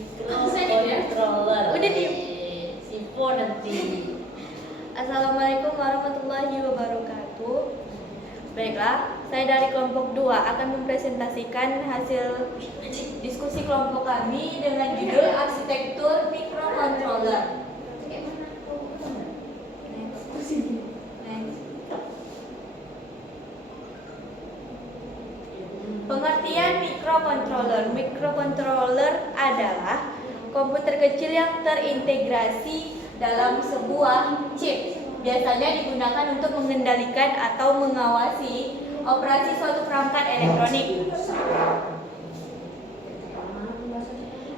Microcontroller. Udah di Sipo nanti. Assalamualaikum warahmatullahi wabarakatuh. Baiklah, saya dari kelompok 2 akan mempresentasikan hasil diskusi kelompok kami dengan judul arsitektur microcontroller. Pengertian microcontroller. Microcontroller adalah komputer kecil yang terintegrasi dalam sebuah chip. Biasanya digunakan untuk mengendalikan atau mengawasi operasi suatu perangkat elektronik.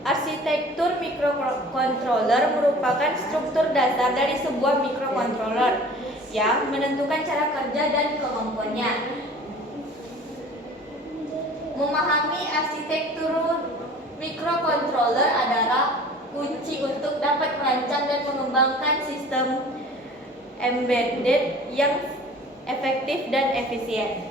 Arsitektur microcontroller merupakan struktur dasar dari sebuah microcontroller yang menentukan cara kerja dan kemampuannya. Memahami arsitektur microcontroller adalah kunci untuk dapat merancang dan mengembangkan sistem embedded yang efektif dan efisien.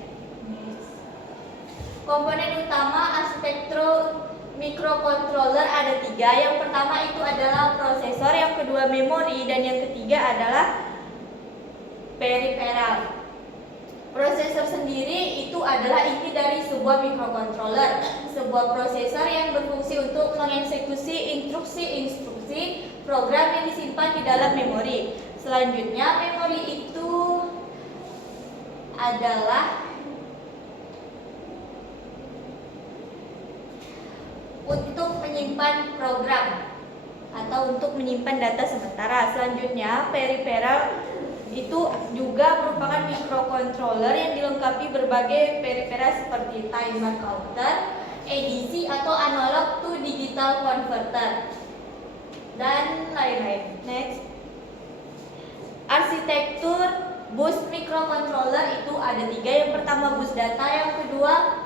Komponen utama arsitektur microcontroller ada 3. Yang pertama itu adalah prosesor, yang kedua memori, dan yang ketiga adalah peripheral. Prosesor sendiri itu adalah inti dari sebuah microcontroller, sebuah prosesor yang berfungsi untuk mengeksekusi instruksi-instruksi program yang disimpan di dalam memori. Selanjutnya, memori itu adalah untuk menyimpan program atau untuk menyimpan data sementara. Selanjutnya, peripheral itu juga merupakan microcontroller yang dilengkapi berbagai peripheral seperti timer counter, ADC atau analog to digital converter, dan lain-lain. Next, arsitektur bus microcontroller itu ada 3. Yang pertama bus data, yang kedua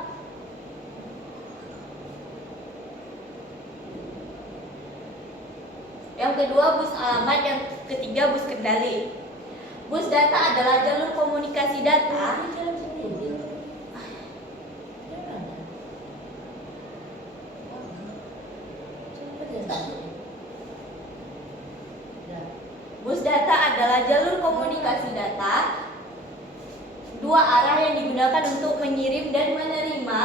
bus alamat, yang ketiga bus kendali. Bus data adalah jalur komunikasi data dua arah yang digunakan untuk mengirim dan menerima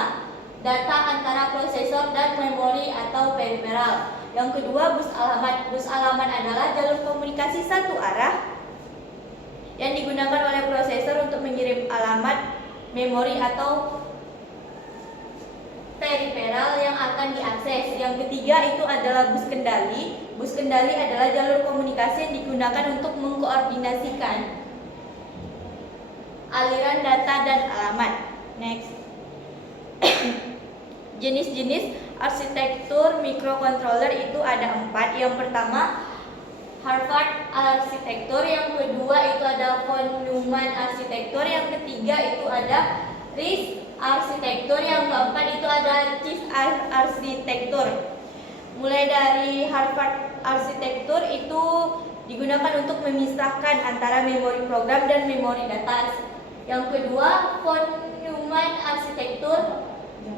data antara prosesor dan memori atau peripheral. Yang kedua bus alamat. Bus alamat adalah jalur komunikasi satu arah yang digunakan oleh prosesor untuk mengirim alamat memori atau peripheral yang akan diakses. Yang ketiga itu adalah bus kendali. Bus kendali adalah jalur komunikasi yang digunakan untuk mengkoordinasikan aliran data dan alamat. Next. Jenis-jenis arsitektur microcontroller itu ada 4. Yang pertama Harvard arsitektur, yang kedua itu ada von Neumann arsitektur, yang ketiga itu ada RISC arsitektur, yang keempat itu ada CISC arsitektur. Mulai dari Harvard arsitektur itu digunakan untuk memisahkan antara memori program dan memori data. Yang kedua von Neumann arsitektur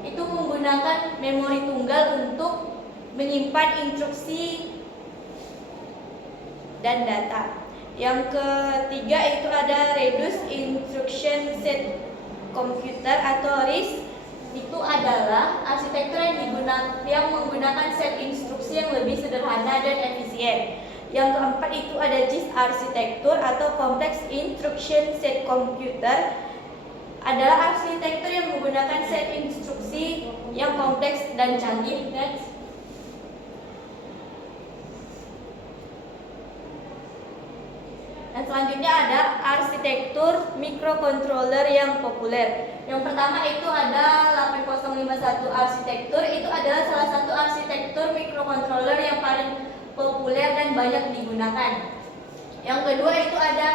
itu menggunakan memori tunggal untuk menyimpan instruksi dan data. Yang ketiga itu ada Reduced Instruction Set Computer atau RISC. Itu adalah arsitektur yang menggunakan set instruksi yang lebih sederhana dan efisien. Yang keempat itu ada CISC arsitektur atau Complex Instruction Set Computer, adalah arsitektur yang menggunakan set instruksi yang kompleks dan canggih. Next. Dan selanjutnya ada arsitektur microcontroller yang populer. Yang pertama itu ada 8051 arsitektur. Itu adalah salah satu arsitektur microcontroller yang paling populer dan banyak digunakan. Yang kedua itu ada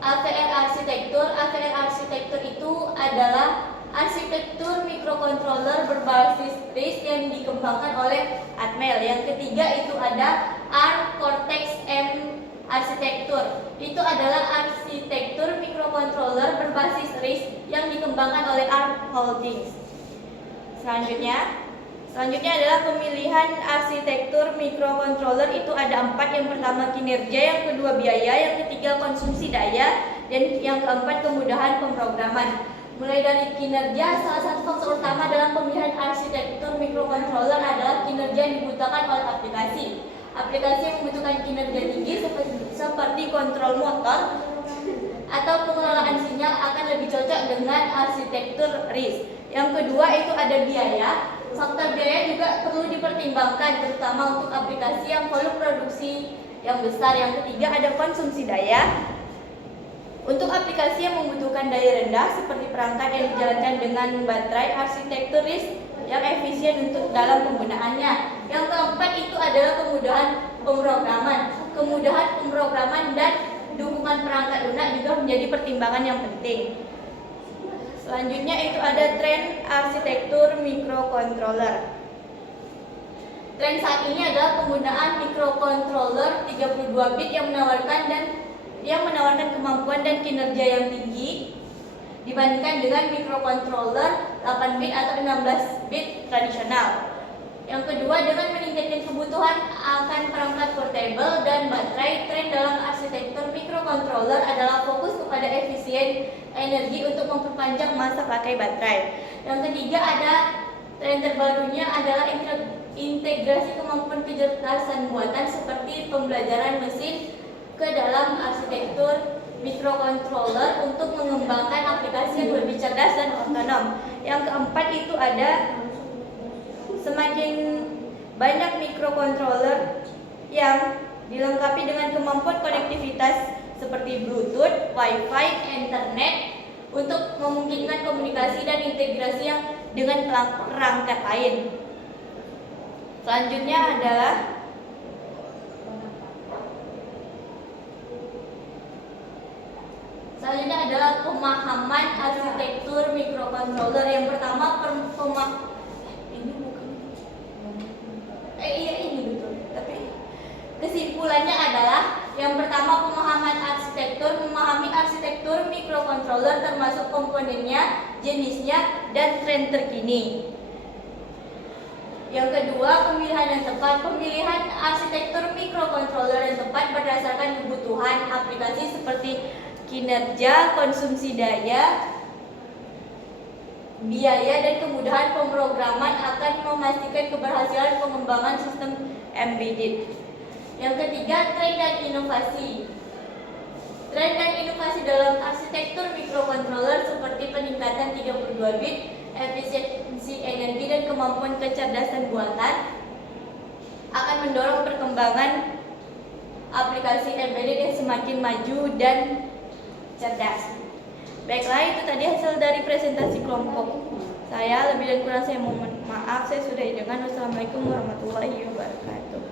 AVR arsitektur. AVR arsitektur itu adalah arsitektur microcontroller berbasis RISC yang dikembangkan oleh Atmel. Yang ketiga itu ada ARM Cortex-M arsitektur. Itu adalah arsitektur microcontroller berbasis RISC yang dikembangkan oleh ARM Holdings. Selanjutnya, Selanjutnya adalah pemilihan arsitektur microcontroller. Itu ada 4. Yang pertama kinerja, yang kedua biaya, yang ketiga konsumsi daya, dan yang keempat kemudahan pemrograman. Mulai dari kinerja, salah satu faktor utama dalam pemilihan arsitektur microcontroller adalah kinerja yang dibutuhkan oleh aplikasi. Aplikasi yang membutuhkan kinerja tinggi seperti kontrol motor atau pengelolaan sinyal akan lebih cocok dengan arsitektur RISC. Yang kedua itu ada biaya. Faktor biaya juga perlu dipertimbangkan, terutama untuk aplikasi yang volume produksi yang besar. Yang ketiga ada konsumsi daya. Untuk aplikasi yang membutuhkan daya rendah seperti perangkat yang dijalankan dengan baterai, arsitektur RISC yang efisien untuk dalam penggunaannya. Yang keempat itu adalah kemudahan pemrograman. Kemudahan pemrograman dan dukungan perangkat lunak juga menjadi pertimbangan yang penting. Selanjutnya itu ada tren arsitektur microcontroller. Tren saat ini adalah penggunaan microcontroller 32 bit yang menawarkan kemampuan dan kinerja yang tinggi dibandingkan dengan microcontroller 8 bit atau 16 bit tradisional. Yang kedua, dengan meningkatkan kebutuhan akan perangkat portable dan baterai, tren dalam arsitektur microcontroller adalah fokus kepada efisien energi untuk memperpanjang masa pakai baterai. Yang ketiga, ada tren terbarunya adalah integrasi kemampuan kecerdasan buatan seperti pembelajaran mesin ke dalam arsitektur microcontroller untuk mengembangkan aplikasi yang lebih cerdas dan otonom. Yang keempat itu ada semakin banyak microcontroller yang dilengkapi dengan kemampuan konektivitas seperti Bluetooth, Wi-Fi, Internet untuk memungkinkan komunikasi dan integrasi yang dengan perangkat lain. Selanjutnya adalah pemahaman arsitektur microcontroller. Yang pertama ini betul. Tapi kesimpulannya adalah yang pertama pemahaman arsitektur, memahami arsitektur microcontroller termasuk komponennya, jenisnya, dan tren terkini. Yang kedua, pemilihan yang tepat. Pemilihan arsitektur microcontroller yang tepat berdasarkan kebutuhan aplikasi seperti kinerja, konsumsi daya, biaya, dan kemudahan pemrograman akan memastikan keberhasilan pengembangan sistem embedded. Yang ketiga, tren dan inovasi. Tren dan inovasi dalam arsitektur microcontroller seperti peningkatan 32 bit, efisiensi energi, dan kemampuan kecerdasan buatan akan mendorong perkembangan aplikasi embedded yang semakin maju dan cerdas. Baiklah, itu tadi hasil dari presentasi kelompok saya. Lebih dan kurang saya mohon maaf. Saya sudahi dengan wassalamualaikum warahmatullahi wabarakatuh.